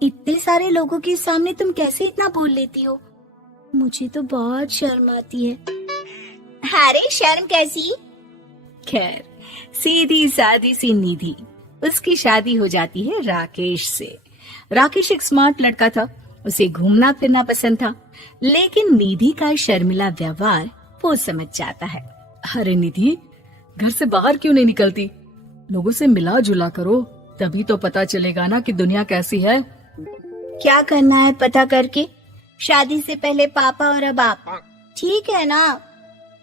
इतने सारे लोगों के सामने तुम कैसे इतना बोल लेती हो? मुझे तो बहुत शर्म आती है। अरे शर्म कैसी? खैर, सीधी सादी सी निधि, उसकी शादी हो जाती है राकेश से। राकेश एक स्मार्ट लड़का था, उसे घूमना फिरना पसंद था, लेकिन निधि का शर्मिला व्यवहार वो समझ जाता है। अरे निधि, घर से बाहर क्यों नहीं निकलती? लोगों से मिला जुला करो, तभी तो पता चलेगा ना कि दुनिया कैसी है। क्या करना है पता करके? शादी से पहले पापा और अब आप। ठीक है ना,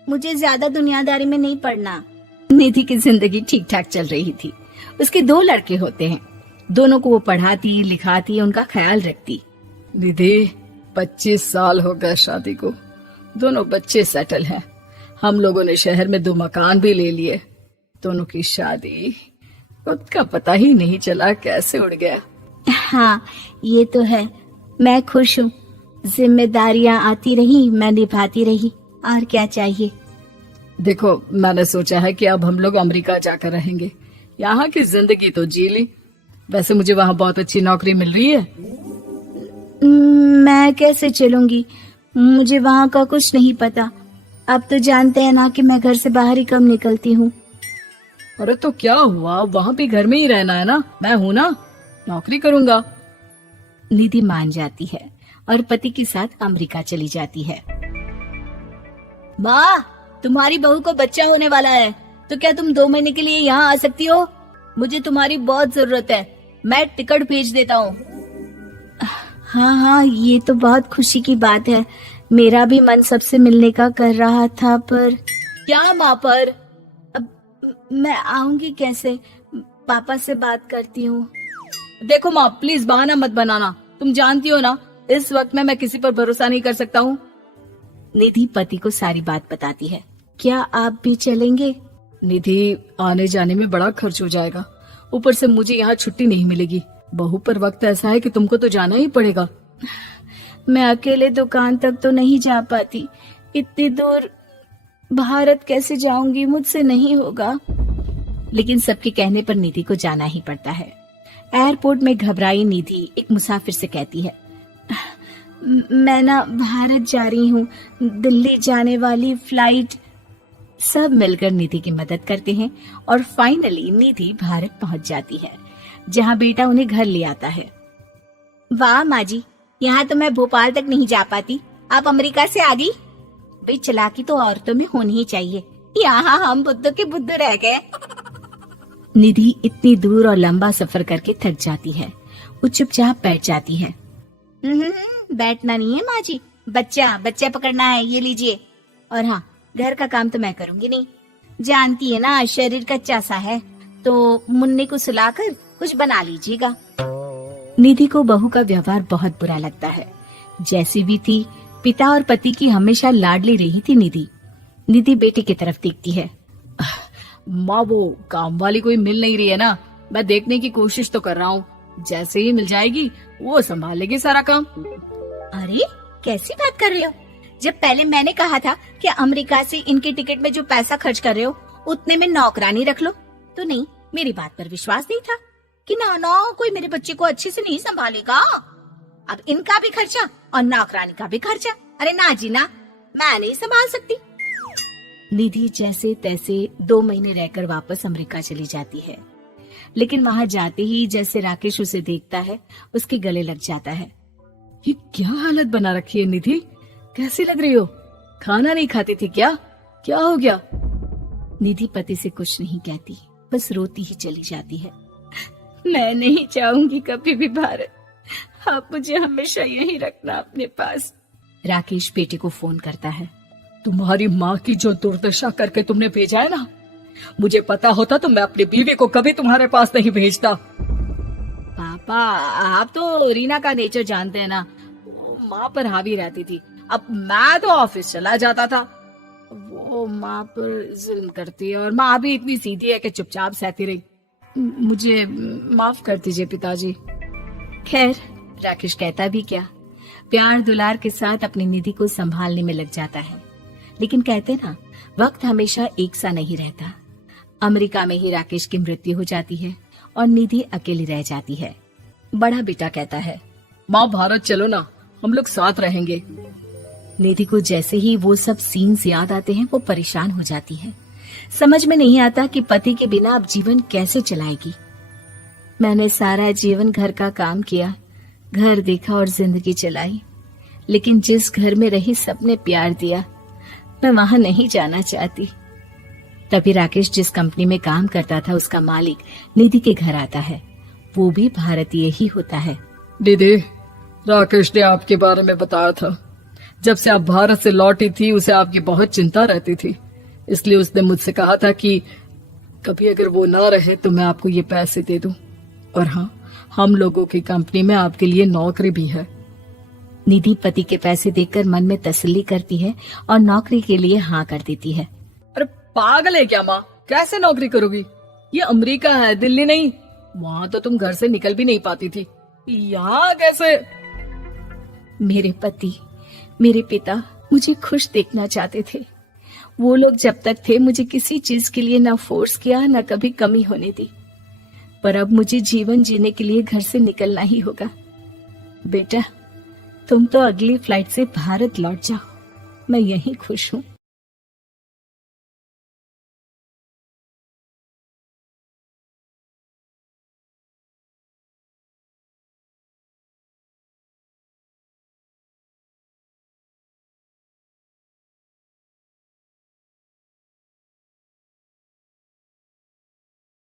मुझे ज्यादा दुनियादारी में नहीं पड़ना। निधि की जिंदगी ठीक ठाक चल रही थी। उसके 2 लड़के होते हैं, दोनों को वो पढ़ाती लिखाती, उनका ख्याल रखती। निधि, 25 साल हो गए शादी को, दोनों बच्चे सेटल हैं। हम लोगों ने शहर में 2 मकान भी ले लिए। दोनों की शादी खुद का पता ही नहीं चला कैसे उड़ गया। हाँ, ये तो है। मैं खुश हूँ। जिम्मेदारियाँ आती रही, मैं निभाती रही, और क्या चाहिए। देखो, मैंने सोचा है कि अब हम लोग अमेरिका जाकर रहेंगे। यहाँ की जिंदगी तो जी ली। वैसे मुझे वहाँ बहुत अच्छी नौकरी मिल रही है। मैं कैसे चलूंगी? मुझे वहाँ का कुछ नहीं पता। अब तो जानते हैं ना कि मैं घर से बाहर ही कम निकलती हूँ। अरे तो क्या हुआ, वहाँ भी घर में ही रहना है ना, मैं हूँ ना, नौकरी करूँगा। निधि मान जाती है और पति के साथ अमेरिका चली जाती है। माँ, तुम्हारी बहू को बच्चा होने वाला है, तो क्या तुम 2 महीने के लिए यहाँ आ सकती हो? मुझे तुम्हारी बहुत जरूरत है। मैं टिकट भेज देता हूँ। हाँ हाँ, ये तो बहुत खुशी की बात है। मेरा भी मन सबसे मिलने का कर रहा था, पर क्या माँ पर? अब मैं आऊंगी कैसे? पापा से बात करती हूँ। देखो माँ, प्लीज बहाना मत बनाना। तुम जानती हो ना, इस वक्त में मैं किसी पर भरोसा नहीं कर सकता हूँ। निधि पति को सारी बात बताती है। क्या आप भी चलेंगे? निधि, आने जाने में बड़ा खर्च हो जाएगा, ऊपर से मुझे यहाँ छुट्टी नहीं मिलेगी। बहू पर वक्त ऐसा है कि तुमको तो जाना ही पड़ेगा। मैं अकेले दुकान तक तो नहीं जा पाती। इतनी दूर भारत कैसे जाऊंगी? मुझसे नहीं होगा। लेकिन सबके कहने पर निधि को जाना ही पड़ता है। एयरपोर्ट में घबराई निधि एक मुसाफिर से कहती है, मैं ना भारत जा रही हूँ, दिल्ली जाने वाली फ्लाइट। सब मिलकर निधि की मदद करते हैं और फाइनली निधि भारत पहुंच जाती है, जहां बेटा उन्हें घर ले आता है। वाह माँ जी, यहाँ तो मैं भोपाल तक नहीं जा पाती, आप अमेरिका से आ गई। भाई चालाकी तो औरतों में होनी ही चाहिए। यहाँ हम बुद्धू के बुद्धू रह गए। निधि इतनी दूर और लंबा सफर करके थक जाती है। वो चुपचाप बैठ जाती है। बैठना नहीं है माँ जी, बच्चा पकड़ना है, ये लीजिए। और हाँ, घर का काम तो मैं करूंगी नहीं, जानती है ना शरीर कच्चा सा है, तो मुन्नी को सुलाकर कुछ बना लीजिएगा। निधि को बहू का व्यवहार बहुत बुरा लगता है। जैसी भी थी, पिता और पति की हमेशा लाडली रही थी निधि। निधि बेटे की तरफ देखती है। माँ, वो काम वाली कोई मिल नहीं रही है ना, मैं देखने की कोशिश तो कर रहा हूँ। जैसे ही मिल जाएगी वो संभालेगी सारा काम। अरे कैसी बात कर रहे हो? जब पहले मैंने कहा था कि अमेरिका से इनके टिकट में जो पैसा खर्च कर रहे हो उतने में नौकरानी रख लो, तो नहीं, मेरी बात पर विश्वास नहीं था कि ना कोई मेरे बच्चे को अच्छे से नहीं संभालेगा। अब इनका भी खर्चा और नौकरानी का भी खर्चा। अरे ना जी ना, मैं नहीं संभाल सकती। निधि जैसे तैसे 2 महीने रहकर वापस अमेरिका चली जाती है, लेकिन वहां जाते ही जैसे राकेश उसे देखता है, उसके गले लग जाता है। ये क्या हालत बना रखी है निधि, कैसी लग रही हो? खाना नहीं खाती थी क्या? क्या हो गया? निधि पति से कुछ नहीं कहती, बस रोती ही चली जाती है। मैं नहीं चाहूंगी कभी भी भारत, आप मुझे हमेशा यहीं रखना अपने पास। राकेश बेटे को फोन करता है। तुम्हारी माँ की जो दुर्दशा करके तुमने भेजा है ना, मुझे पता होता तो मैं अपनी बीवी को कभी तुम्हारे पास नहीं भेजता। पापा, आप तो रीना का नेचर जानते हैं ना, वो माँ पर हावी रहती थी। अब मैं तो ऑफिस चला जाता था, वो माँ पर जुल्म करती है, और माँ भी इतनी सीधी है कि चुपचाप सहती रही। मुझे माफ कर दीजिए पिताजी। खैर, राकेश कहता भी क्या, प्यार दुलार के साथ अपनी निधि को संभालने में लग जाता है। लेकिन कहते ना, वक्त हमेशा एक सा नहीं रहता। अमेरिका में ही राकेश की मृत्यु हो जाती है और निधि अकेली रह जाती है। बड़ा बेटा कहता है, माँ भारत चलो ना, हम लोग साथ रहेंगे। निधि को जैसे ही वो सब सीन्स याद आते हैं वो परेशान हो जाती है। समझ में नहीं आता कि पति के बिना अब जीवन कैसे चलाएगी। मैंने सारा जीवन घर का काम किया, घर देखा और जिंदगी चलाई, लेकिन जिस घर में रही सबने प्यार दिया, मैं वहां नहीं जाना चाहती। तभी राकेश जिस कंपनी में काम करता था उसका मालिक निधि के घर आता है। वो भी भारतीय ही होता है। दीदी, राकेश ने आपके बारे में बताया था। जब से आप भारत से लौटी थी उसे आपकी बहुत चिंता रहती थी, इसलिए उसने मुझसे कहा था कि कभी अगर वो ना रहे तो मैं आपको ये पैसे दे दूं। और हाँ, हम लोगों की कंपनी में आपके लिए नौकरी भी है। निधि पति के पैसे देखकर मन में तसल्ली करती है और नौकरी के लिए हाँ कर देती है। अरे पागल है क्या माँ, कैसे नौकरी करोगी? ये अमेरिका है, दिल्ली नहीं। वहाँ तो तुम घर से निकल भी नहीं पाती थी, यहाँ कैसे? मेरे पति, मेरे पिता मुझे खुश देखना चाहते थे। वो लोग जब तक थे मुझे किसी चीज के लिए ना फोर्स किया, ना कभी कमी होने दी। पर अब मुझे जीवन जीने के लिए घर से निकलना ही होगा। बेटा, तुम तो अगली फ्लाइट से भारत लौट जाओ, मैं यहीं खुश हूँ।